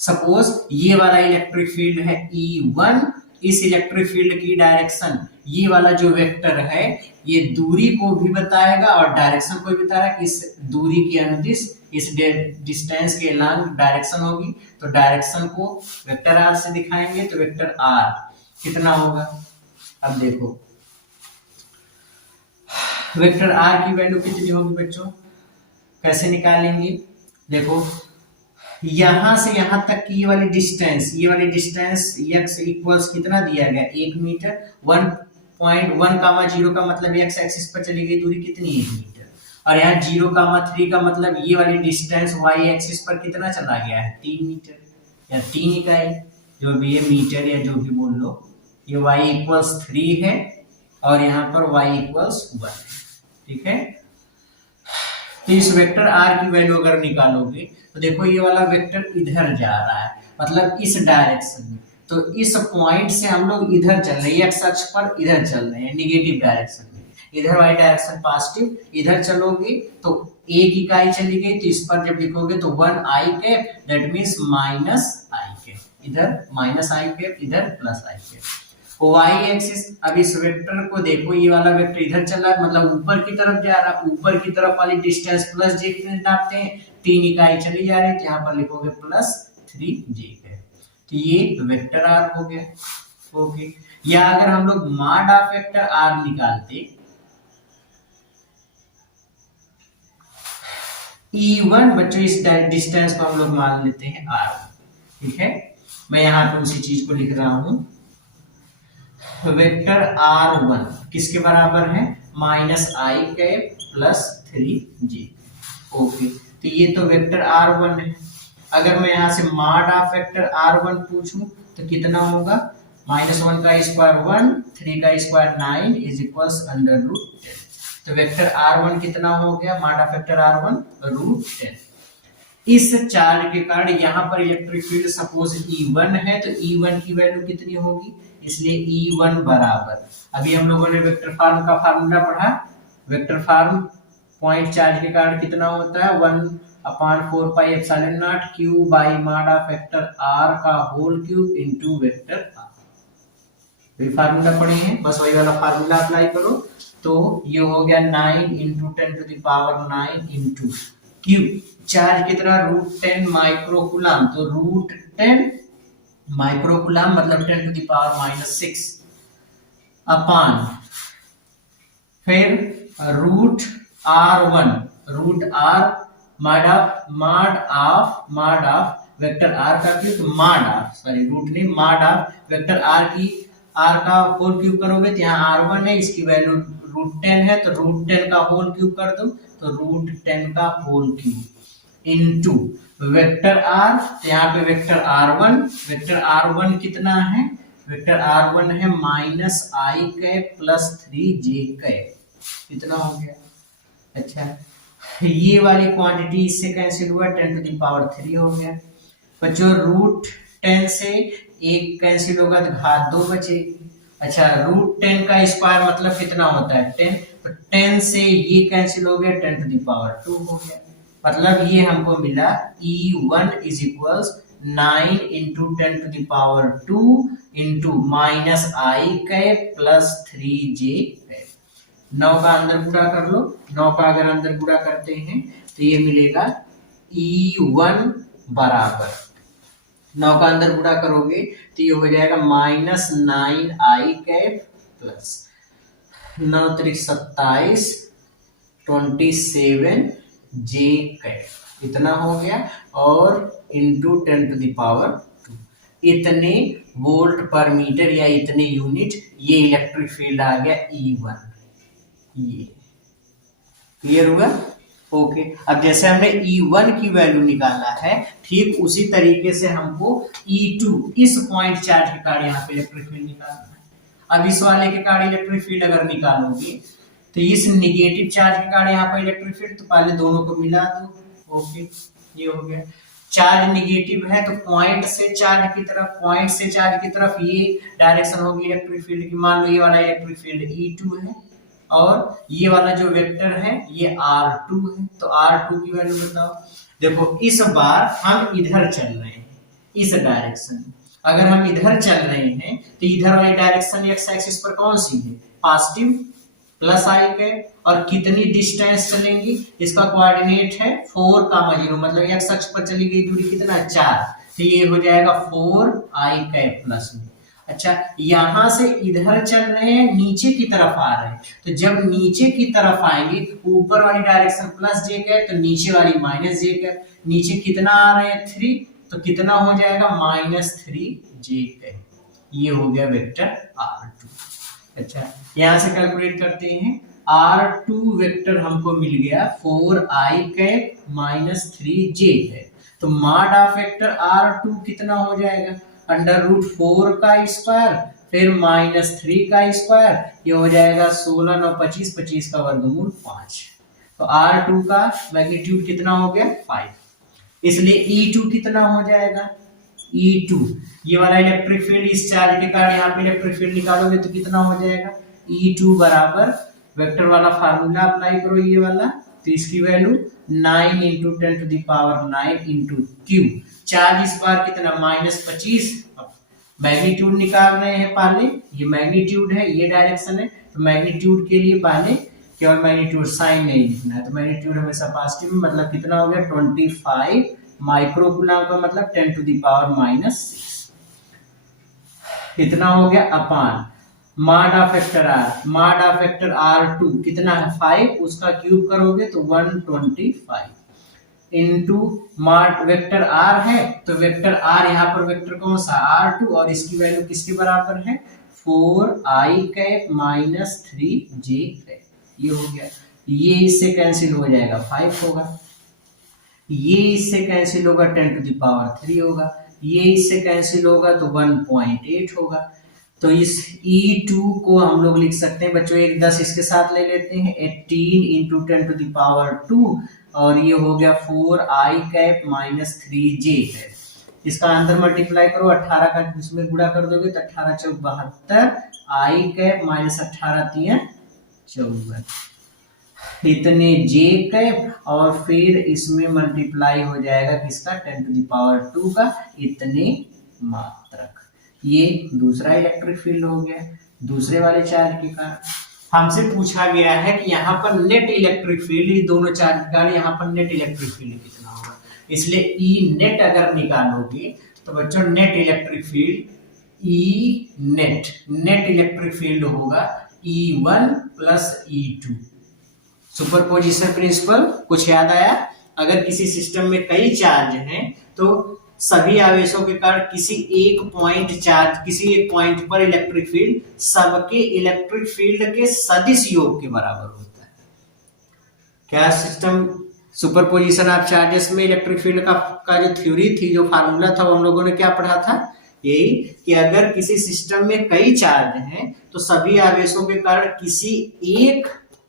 सपोज ये वाला इलेक्ट्रिक फील्ड है E1, इस इलेक्ट्रिक फील्ड की डायरेक्शन, ये वाला जो वेक्टर है ये दूरी को भी बताएगा और डायरेक्शन को भी बताएगा कि इस दूरी के अनुदिश इस डिस्टेंस के लॉन्ग डायरेक्शन होगी। तो डायरेक्शन को वेक्टर आर से दिखाएंगे, तो वेक्टर आर कितना होगा, अब देखो वेक्टर आर की वैल्यू कितनी होगी बच्चों, कैसे निकालेंगे, देखो यहां से यहां तक की ये वाली डिस्टेंस x इक्वल्स कितना दिया गया 1 मीटर, 1.1, का मतलब x एक्सिस पर चली गई दूरी कितनी 1 मीटर, और यहाँ 0,3 का मतलब ये वाली डिस्टेंस y एक्सिस पर कितना चला गया है 3 मीटर या 3 इकाई, जो भी ये मीटर या जो भी बोल लो, ये y इक्वल्स 3 है और यहाँ पर y इक्वल्स 1 है, ठीक है। तो इस वेक्टर r की वैल्यू अगर निकालोगे तो देखो ये वाला वेक्टर इधर जा रहा है, मतलब इस डायरेक्शन में, तो इस पॉइंट से हम लोग इधर चल रहे हैं, x अक्ष पर इधर चल रहे हैं निगेटिव डायरेक्शन में, इधर वाली डायरेक्शन पॉजिटिव, इधर चलोगे तो एक इकाई चली गई, तो इस पर जब लिखोगे तो 1i cap, that means minus I cap, इधर माइनस आई कैप, इधर प्लस आई कैप। y एक्सिस, अब इस वेक्टर को देखो, ये वाला वेक्टर इधर चल रहा है, मतलब ऊपर की तरफ जा रहा है, ऊपर की तरफ वाली डिस्टेंस प्लस j नापते हैं, 3 इकाई चली जा रही है, तो यहाँ पर लिखोगे प्लस 3j है, तो ये वेक्टर r हो गया, ओके। या अगर हम लोग मॉड ऑफ वेक्टर r निकालते, E1 बच्चों इस डिस्टेंस को हम लोग मान लेते हैं r, ठीक है, मैं यहाँ पे उसी चीज को लिख रहा हूं, वेक्टर R1 किसके बराबर है, माइनस आई कैप प्लस 3j, ओके। तो ये तो वेक्टर R1 है। अगर मैं यहाँ से मॉड ऑफ वेक्टर R1 पूछूं तो कितना होगा, -1 का स्क्वायर 1, 3 का स्क्वायर 9 इज इक्वल्स √10। तो वेक्टर R1 कितना हो गया, मॉड ऑफ वेक्टर R1 √10। इस चार्ज के कारण यहाँ पर इलेक्ट्रिक फील्ड सपोज E1 है, तो E1 की वैल्यू कितनी होगी, इसलिए E1 बराबर, अभी हम लोगों ने वेक्टर फॉर्म का फार्मूला पढ़ा, वेक्टर फॉर्म पॉइंट चार्ज के कारण कितना होता है 1/4 pi epsilon naught q by mod of vector r का whole cube into vector r। वही फार्मूला पढ़े हैं, बस वही वाला फार्मूला अप्लाई करो, तो ये हो गया 9 × 10⁹ इनटू q, चार्ज कितना √10 माइक्रोकूलम, तो √10 माइक्रोकूलम मतलब 10⁻⁻6 अपॉन, फिर √r1, √r mod of vector r का cube, mod of, sorry root नहीं, मॉड ऑफ वेक्टर r का होल क्यूब करोगे तो यहाँ r1 है, इसकी वैल्यू √10 है, तो √10 का होल क्यूब कर दो, तो √10 का whole cube into vector r, तो यहाँ पे वेक्टर r1 कितना है, वेक्टर r1 है माइनस आई कैप प्लस 3j कैप, कितना हो गया, अच्छा ये वाली क्वांटिटी इससे कैंसिल हुआ, 10⁻³ हो गया बच्चों, √10 से 1 कैंसिल होगा तो घात 2 बचेगी, अच्छा √10 का स्क्वायर मतलब कितना होता है 10, तो 10 से ये कैंसिल हो गया, 10⁻² हो गया, मतलब ये हमको मिला E1 is equals 9 × 10⁻² into minus I cap plus 3j cap. 9 का अंदर गुणा कर लो, 9 का अगर अंदर गुणा करते हैं तो ये मिलेगा E1 बराबर, 9 का अंदर गुणा करोगे तो ये हो जाएगा -9 आई कैप प्लस 9 × 3 = 27 j कैप, इतना हो गया, और इंटू 10⁻², इतने वोल्ट पर मीटर या इतने यूनिट, ये इलेक्ट्रिक फील्ड आ गया E1, ये क्लियर हुआ, ओके। अब जैसे हमने E1 की वैल्यू निकाला है, ठीक उसी तरीके से हमको E2 इस पॉइंट चार्ज के कारण यहाँ पे इलेक्ट्रिक फील्ड निकालना है। अब इस वाले के कारण इलेक्ट्रिक फील्ड अगर निकालोगे तो इस निगेटिव चार्ज के कारण यहाँ पर इलेक्ट्रिक फील्ड, तो पहले दोनों को मिला दो। ओके, ये हो गया। चार्ज निगेटिव है तो पॉइंट से चार्ज की तरफ ये डायरेक्शन होगी इलेक्ट्रिक फील्ड की। मान लो ये वाला इलेक्ट्रिक फील्ड E2 है और ये वाला जो वेक्टर है ये R2 है, तो R2 की वैल्यू बताओ। देखो इस बार हम इधर चल रहे हैं, इस डायरेक्शन में। अगर हम इधर चल रहे हैं तो इधर वाली डायरेक्शन एक्स एक्सिस पर कौन सी है, पॉजिटिव, प्लस आई के। और कितनी डिस्टेंस चलेंगी, इसका कोऑर्डिनेट है 4,0, मतलब एक्स अक्ष पर चली गई दूरी कितना, 4, तो ये हो जाएगा 4i प्लस में। अच्छा, यहां से इधर चल रहे हैं, नीचे की तरफ आ रहे हैं, तो जब नीचे की तरफ आएंगे ऊपर वाली डायरेक्शन प्लस जे कैप, तो नीचे वाली माइनस जे कैप। नीचे कितना आ रहे हैं, 3, तो कितना हो जाएगा, -3j कैप। ये हो गया वेक्टर R2। अच्छा, यहां से कैलकुलेट करते हैं। R2 वेक्टर हमको मिल गया 4i कैप -3j कैप, तो मॉड ऑफ वेक्टर R2 कितना हो जाएगा, √4 का स्क्वायर फिर -3 का स्क्वायर, ये हो जाएगा 16 9 25, 25 का वर्गमूल 5। तो R2 का मैग्नीट्यूड कितना हो गया, 5। इसलिए E2 कितना हो जाएगा, E2, ये वाला इलेक्ट्रिक फील्ड इस चार्ज के कारण यहाँ पे इलेक्ट्रिक फील्ड निकालोगे तो कितना हो जाएगा, E2 बराबर वेक्टर वाला फार्मूला अप्लाई करो ये वाला, तो इसकी वैल्यू 9 × 10⁹ इंटू Q। चार्ज इस बार कितना, -25। मैग्नीट्यूड निकाल रहे हैं पहले, ये मैग्नीट्यूड है, ये डायरेक्शन है, तो मैग्नीट्यूड के लिए पहले केवल मैग्नीट्यूड, साइन नहीं लिखना है, तो मैग्नीट्यूड हमेशा पॉजिटिव में, मतलब कितना हो गया 25 माइक्रोकूलम का मतलब 10⁻⁻6 इतना हो गया अपान मॉड ऑफ वेक्टर R2 कितना है 5, उसका क्यूब करोगे तो 125 इनटू मॉड वेक्टर R है, तो वेक्टर R यहाँ पर वेक्टर कौन सा R2, और इसकी वैल्यू किसके बराबर है 4i कैप -3j कैप। ये हो गया, ये इससे कैंसिल हो जाएगा 5 होगा, ये इससे कैंसिल होगा 10⁻³ होगा, ये इससे कैंसिल होगा तो 1.8 होगा। तो इस E2 को हम लोग लिख सकते हैं बच्चों, एक 10 इसके साथ ले लेते हैं, 18 × 10⁻², और ये हो गया 4i कैप -3j है। इसका अंदर मल्टीप्लाई करो, 18 का इसमें गुणा कर दोगे तो 18 × 4 72, i कैप -18 × 3 54, इतने j कैप, और फिर इसमें मल्टीप्लाई हो जाएगा किसका 10⁻² का, इतने मात्रक। ये दूसरा इलेक्ट्रिक फील्ड हो गया दूसरे वाले चार्ज के कारण। हमसे पूछा गया है कि यहाँ पर नेट इलेक्ट्रिक फील्ड, दोनों चार्ज के कारण यहाँ पर नेट इलेक्ट्रिक फील्ड कितना होगा, इसलिए E नेट अगर निकालोगे तो बच्चों net electric field net electric field होगा E1 + E2। सुपरपोजिशन प्रिंसिपल कुछ याद आया, अगर किसी सिस्टम में कई चार्ज हैं तो सभी आवेशों के कारण किसी एक पॉइंट पर इलेक्ट्रिक फील्ड सबके इलेक्ट्रिक फील्ड के सदिश योग के बराबर होता है। क्या सिस्टम सुपरपोजिशन ऑफ चार्जेस में इलेक्ट्रिक फील्ड का जो थ्योरी थी, जो फार्मूला था, वो हम लोगों ने क्या पढ़ा था, यही कि अगर किसी सिस्टम में कई चार्ज हैं तो सभी आवेशों के कारण किसी एक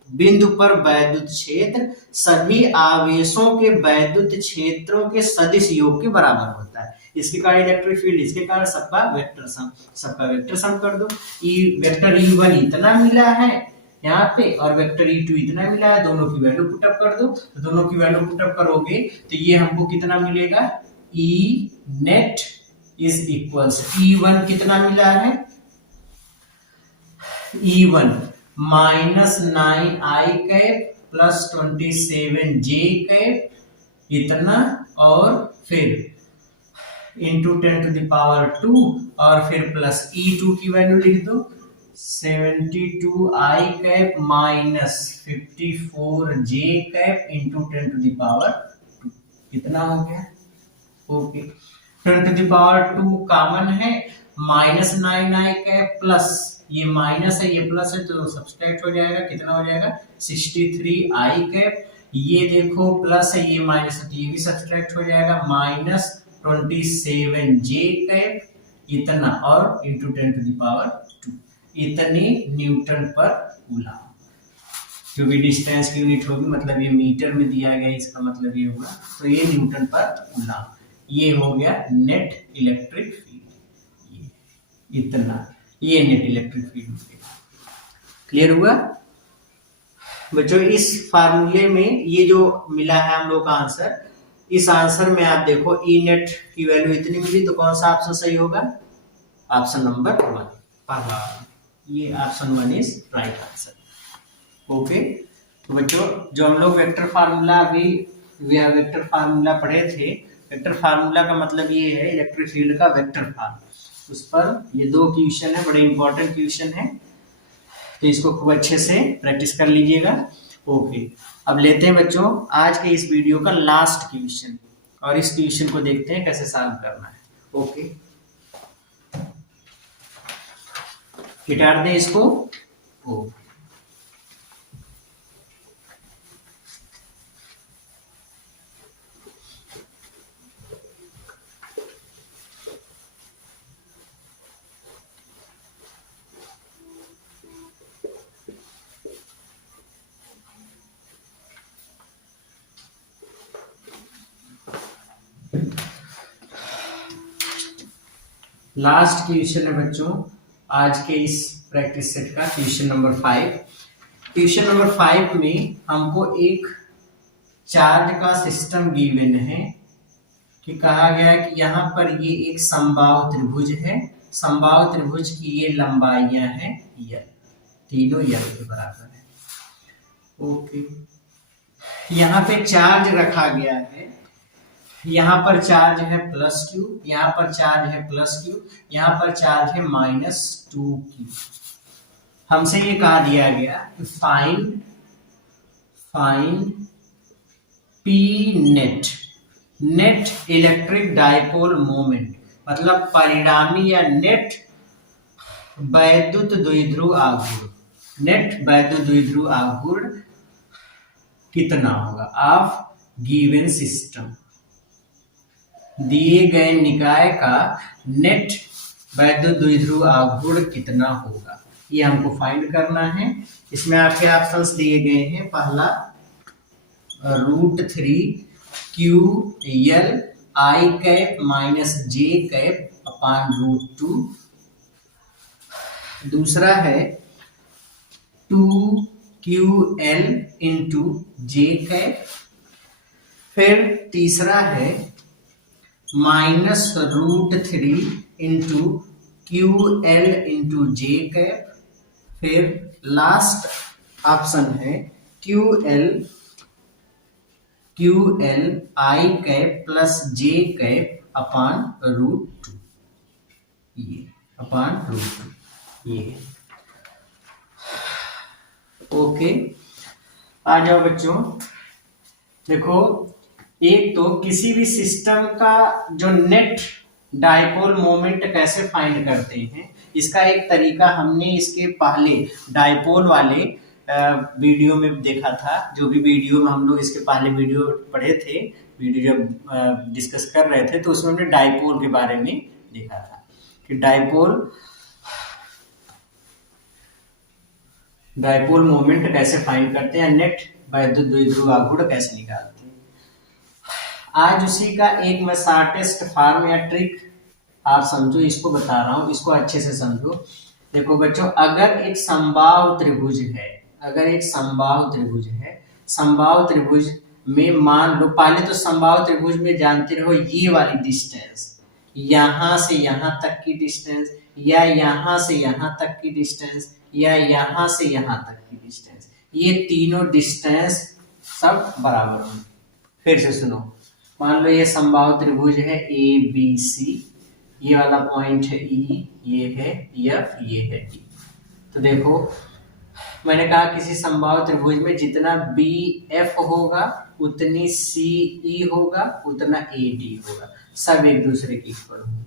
बिंदु पर वैद्युत क्षेत्र सभी आवेशों के वैद्युत क्षेत्रों के सदिश योग के बराबर होता है। इसके कारण इलेक्ट्रिक फील्ड, इसके कारण सबका वेक्टर सम कर दो। वेक्टर E1 इतना मिला है यहाँ पे और वेक्टर E2 इतना मिला है, दोनों की वैल्यू पुटअप कर दो। तो दोनों की वैल्यू पुटअप करोगे तो ये हमको कितना मिलेगा, E net is equals E1 कितना मिला है, E1 -9i cap +27j cap इतना, और फिर इंटू 10⁻², और फिर प्लस E2 की वैल्यू लिख दो 72i cap -54j cap into 10⁻², कितना हो गया, ओके। 10⁻² कॉमन है, -9i कैप प्लस ये माइनस है ये प्लस है तो सब्सट्रैक्ट हो जाएगा, कितना हो जाएगा 63i कैप, ये देखो प्लस है ये माइनस है तो ये भी सब्सट्रैक्ट हो जाएगा, -27j कैप इतना, और इंटू 10⁻², इतने न्यूटन पर कूलम। जो भी डिस्टेंस की यूनिट होगी, मतलब ये मीटर में दिया गया, इसका मतलब ये होगा, तो ये न्यूटन पर कूलम। ये हो गया नेट इलेक्ट्रिक फील्ड, ये इतना, ये नेट इलेक्ट्रिक फील्ड। क्लियर हुआ बच्चों? इस फार्मूले में ये जो मिला है हम लोग का आंसर, इस आंसर में आप देखो ई नेट की वैल्यू इतनी मिली, तो कौन सा ऑप्शन सही होगा? ऑप्शन नंबर 1, पहला, ये option 1 is right answer. Okay, तो बच्चों जो हम लोग वेक्टर फार्मूला अभी वेक्टर फार्मूला पढ़े थे, वेक्टर फार्मूला का मतलब ये है इलेक्ट्रिक फील्ड का वेक्टर फॉर्म। उस पर ये 2 क्वेश्चन है, बड़े इंपॉर्टेंट क्वेश्चन है, तो इसको खूब अच्छे से प्रैक्टिस कर लीजिएगा। ओके, अब लेते हैं बच्चों आज के इस वीडियो का लास्ट क्वेश्चन, और इस क्वेश्चन को देखते हैं कैसे सॉल्व करना है। ओके, मिटा दें इसको। ओके, लास्ट क्वेश्चन है बच्चों आज के इस प्रैक्टिस सेट का, क्वेश्चन नंबर 5। क्वेश्चन नंबर 5 में हमको एक चार्ज का सिस्टम गिवन है कि कहा गया है कि यहाँ पर ये एक समबाहु त्रिभुज है, समबाहु त्रिभुज की ये लंबाइयां हैं यल, तीनों यल के बराबर है। ओके, यहाँ पे चार्ज रखा गया है, यहाँ पर चार्ज है +q, यहाँ पर चार्ज है +q, यहाँ पर चार्ज है -2q। हमसे ये कहा दिया गया कि find P net, net electric dipole moment, मतलब परिणामी या नेट वैद्युत द्विध्रुव आघूर्ण, नेट वैद्युत द्विध्रुव आघूर्ण कितना होगा ऑफ गिवन सिस्टम, दिए गए निकाय का नेट वैद्युत द्विध्रुव आघूर्ण कितना होगा, ये हमको फाइंड करना है। इसमें आपके ऑप्शंस दिए गए हैं, पहला √3 QL I -J /√2, दूसरा है 2QL × J, फिर तीसरा है -√3 × QL × J, फिर लास्ट ऑप्शन है QL I +J /√2, ये /√2 ये। ओके, आ जाओ बच्चों, देखो एक तो किसी भी सिस्टम का जो नेट डाइपोल मोमेंट कैसे फाइंड करते हैं, इसका एक तरीका हमने इसके पहले डाइपोल वाले वीडियो में देखा था। जो भी वीडियो में हम लोग इसके पहले वीडियो पढ़े थे, वीडियो जब डिस्कस कर रहे थे, तो उसमें हमने डाइपोल के बारे में देखा था कि डाइपोल मोमेंट कैसे फाइंड करते हैं, नेट वैद्युत द्विध्रुव आघूर्ण कैसे निकालते हैं। आज उसी का एक मैं शॉर्टेस्ट फॉर्म या ट्रिक आप समझो, इसको बता रहा हूं, इसको अच्छे से समझो। देखो बच्चों, अगर एक समबाहु त्रिभुज है, अगर एक समबाहु त्रिभुज है, समबाहु त्रिभुज में मान लो, पहले तो समबाहु त्रिभुज में जानते रहो ये वाली डिस्टेंस, यहां से यहां तक की डिस्टेंस, या यहां से यहां तक की डिस्टेंस, या यहां से यहां तक की डिस्टेंस, ये तीनों डिस्टेंस सब बराबर होंगे। फिर से सुनो, मान लो ये समबाहु त्रिभुज है ABC, ये वाला पॉइंट है E, ये है F, ये है D। तो देखो मैंने कहा किसी समबाहु त्रिभुज में जितना BF होगा उतनी CE होगा, उतना AD होगा, सब एक दूसरे के इक्वल होंगे।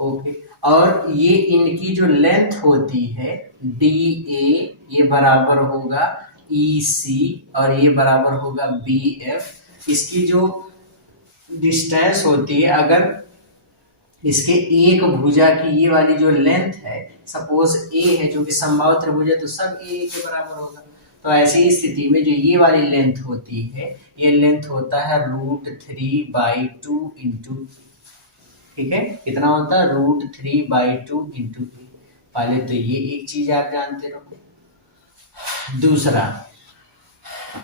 ओके, और ये इनकी जो लेंथ होती है DA, ये बराबर होगा EC, और ये बराबर होगा BF। इसकी जो डिस्टेंस होती है, अगर इसके एक भुजा की ये वाली जो लेंथ है, सपोज A है जो कि समबाहु त्रिभुज है, तो सब A के बराबर होगा। तो तो ऐसी स्थिति में जो ये वाली लेंथ होती है, ये लेंथ होता है √3/2 इंटू, ठीक है, कितना होता है √3/2 इंटू। पहले तो ये एक चीज आप जानते रहो। दूसरा,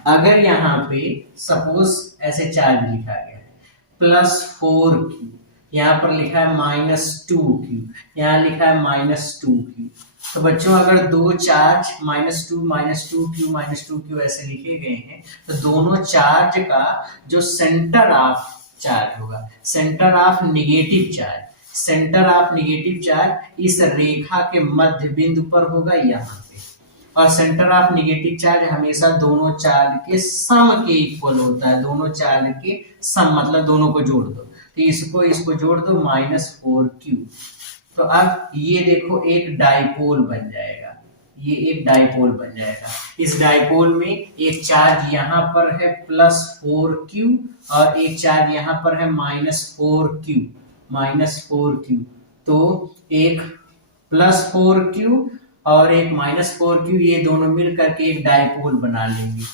अगर यहाँ पे सपोज ऐसे चार्ज लिखा गया है +4Q, यहाँ पर लिखा है -2Q, यहाँ लिखा है -2Q, तो बच्चों अगर दो चार्ज -2Q ऐसे लिखे गए हैं तो दोनों चार्ज का जो सेंटर ऑफ चार्ज होगा, सेंटर ऑफ नेगेटिव चार्ज इस रेखा के मध्य बिंदु पर होगा यहाँ पे, और सेंटर ऑफ नेगेटिव चार्ज हमेशा दोनों चार्ज के सम के इक्वल होता है, दोनों चार्ज के सम मतलब दोनों को जोड़ दो, तो इसको जोड़ दो -4Q, तो अब ये देखो एक डाइपोल बन जाएगा, ये एक डाइपोल बन जाएगा। इस डाइपोल में एक चार्ज यहाँ पर है +4Q और एक चार्ज यहाँ पर है -4Q, तो एक +4Q और एक -4Q, ये दोनों मिल करके एक डाइपोल बना लेंगे।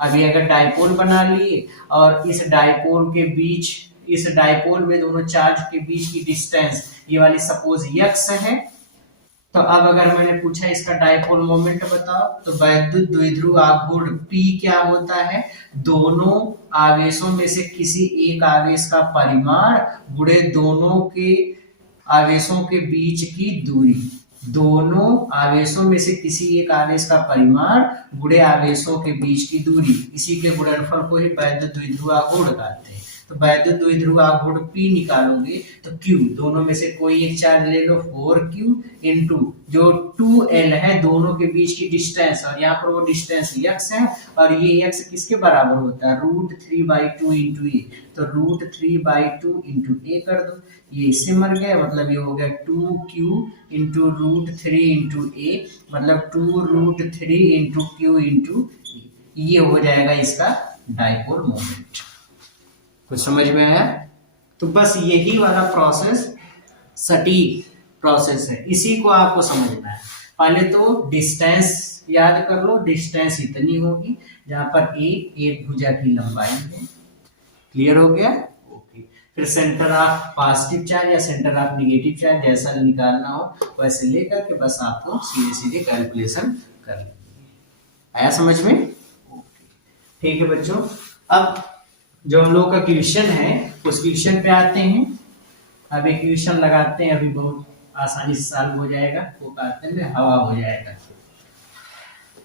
अभी अगर डाइपोल बना लिए और इस डाइपोल में दोनों चार्ज के बीच की डिस्टेंस ये वाली सपोज x है, तो अब अगर मैंने पूछा इसका डाइपोल मोमेंट बताओ, तो वैद्युत द्विध्रुव आघूर्ण P क्या होता है, दोनों आवेशों में से किसी एक आवेश का परिमाण गुणे दोनों के आवेशों के बीच की दूरी, दोनों आवेशों में से किसी एक आवेश का परिमाण गुणे आवेशों के बीच की दूरी, इसी के गुणनफल को ही वैद्युत द्विध्रुव आघूर्ण कहते हैं। तो वैद्युत द्विध्रुव आघूर्ण P निकालोगे तो Q, दोनों में से कोई एक चार्ज ले लो 4Q इंटू जो 2L है दोनों के बीच की डिस्टेंस, और यहाँ पर वो डिस्टेंस x है और ये x किसके बराबर होता है √3/2 इंटू ए, तो √3/2 इंटू ए कर दो, ये इससे मर गया, मतलब ये हो गया 2Q इंटू √3 इंटू ए, मतलब 2√3 इंटू Q इंटू, ये हो जाएगा इसका डाइपोल मोमेंट। कुछ समझ में आया? तो बस यही वाला प्रोसेस सटीक प्रोसेस है, इसी को आपको समझना है। पहले तो डिस्टेंस याद कर लो, डिस्टेंस इतनी होगी जहां पर एक भुजा की लंबाई है, क्लियर हो गया? ओके। फिर सेंटर ऑफ पॉजिटिव चार्ज या सेंटर ऑफ नेगेटिव चार्ज जैसा निकालना हो वैसे लेकर के बस आपको सीधे सीधे कैलकुलेशन कर लेंगे। आया समझ में? ओके, ठीक है बच्चों। अब जो हम लोग का क्वेश्चन है उस क्वेश्चन पे आते हैं। अब एक क्वेश्चन लगाते हैं, अभी बहुत आसानी से सॉल्व हो जाएगा, वो कहते हैं हवा हो जाएगा।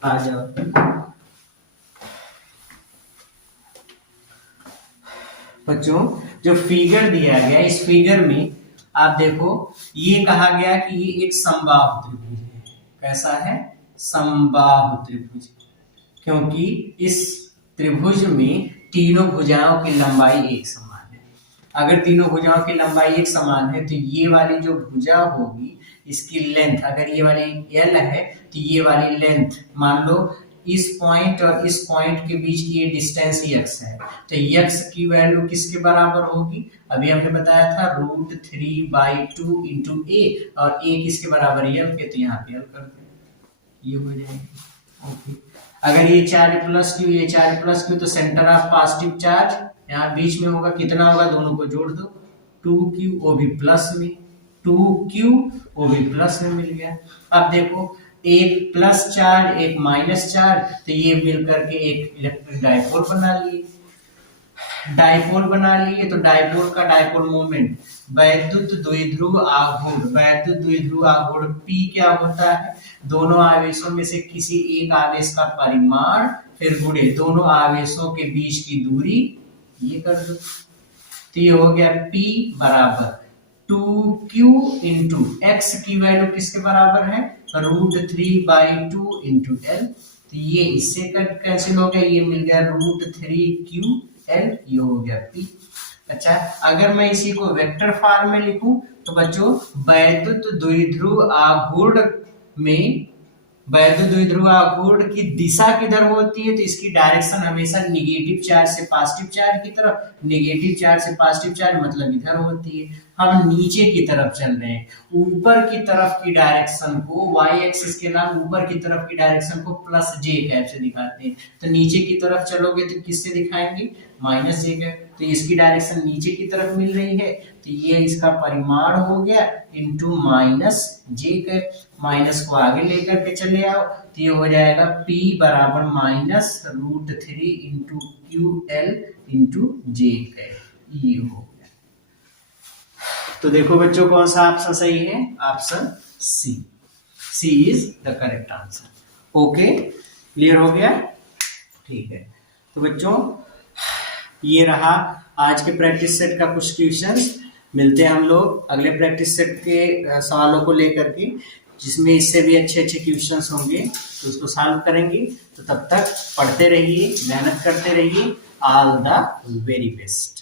आ जाओ। बच्चों जो फिगर दिया गया, इस फिगर में आप देखो ये कहा गया कि ये एक समबाहु त्रिभुज है। कैसा है? समबाहु त्रिभुज, क्योंकि इस त्रिभुज में तीनों भुजाओं की लंबाई एक समान है। अगर तीनों भुजाओं की लंबाई एक समान है तो ये वाली जो भुजा होगी इसकी लेंथ, अगर ये वाली L है तो ये वाली लेंथ, मान लो इस पॉइंट और इस पॉइंट के बीच की ये डिस्टेंस x है, तो x की वैल्यू किसके बराबर होगी? अभी हमने बताया था √3/2 इंटू a, और a किसके बराबर है? L के, तो यहाँ पे L कर दे, ये हो जाएगी। ओके, अगर ये चार्ज +Q, ये चार्ज +Q, तो सेंटर ऑफ पॉजिटिव चार्ज यहाँ बीच में होगा, कितना होगा? दोनों को जोड़ दो, 2Q, वो भी प्लस में, 2Q वो भी प्लस में मिल गया। अब देखो एक प्लस चार्ज एक माइनस चार्ज, तो ये मिल करके एक इलेक्ट्रिक डाइपोल बना लिए। डाइपोल बना लिए तो डाइपोल का डाइपोल मोमेंट वैद्युत द्विध्रुव आघूर्ण P क्या होता है? दोनों आवेशों में से किसी एक आवेश का परिमाण फिर गुणे दोनों आवेशों के बीच की दूरी, ये कर दो, तो ये हो गया P बराबर 2Q इंटू x की वैल्यू किसके बराबर है? √3/2 इंटू L, तो ये इससे कैंसिल हो गया, ये मिल गया √3QL, ये हो गया P। अच्छा, अगर मैं इसी को वेक्टर फॉर्म में लिखूं तो बच्चों वैद्युत द्विध्रुव आघूर्ण में वैद्युत द्विध्रुव आघूर्ण की दिशा किधर होती है, तो इसकी डायरेक्शन हमेशा निगेटिव चार्ज से पॉजिटिव चार्ज की तरफ, नेगेटिव चार्ज से पॉजिटिव चार्ज मतलब इधर होती है। हम नीचे की तरफ चल रहे हैं, ऊपर की तरफ की डायरेक्शन को y एक्सिस के नाम ऊपर की तरफ की डायरेक्शन को प्लस जे कैप से दिखाते हैं। तो नीचे की तरफ चलोगे तो किससे दिखाएंगे, माइनस जे कैप। तो इसकी डायरेक्शन नीचे की तरफ मिल रही है, तो ये इसका परिमाण हो गया into minus J cap. Minus को आगे लेकर के चले आओ तो ये हो जाएगा P बराबर माइनस √3 इंटू QL इंटू जे कैप, ये हो गया। तो देखो बच्चों कौन सा ऑप्शन सही है, option C, C is the correct answer. Okay, clear हो गया, ठीक है। तो बच्चों ये रहा आज के प्रैक्टिस सेट का कुछ क्वेश्चंस। मिलते हैं हम लोग अगले प्रैक्टिस सेट के सवालों को लेकर के, जिसमें इससे भी अच्छे अच्छे क्वेश्चंस होंगे, तो उसको सॉल्व करेंगे। तो तब तक पढ़ते रहिए, मेहनत करते रहिए। All the very best.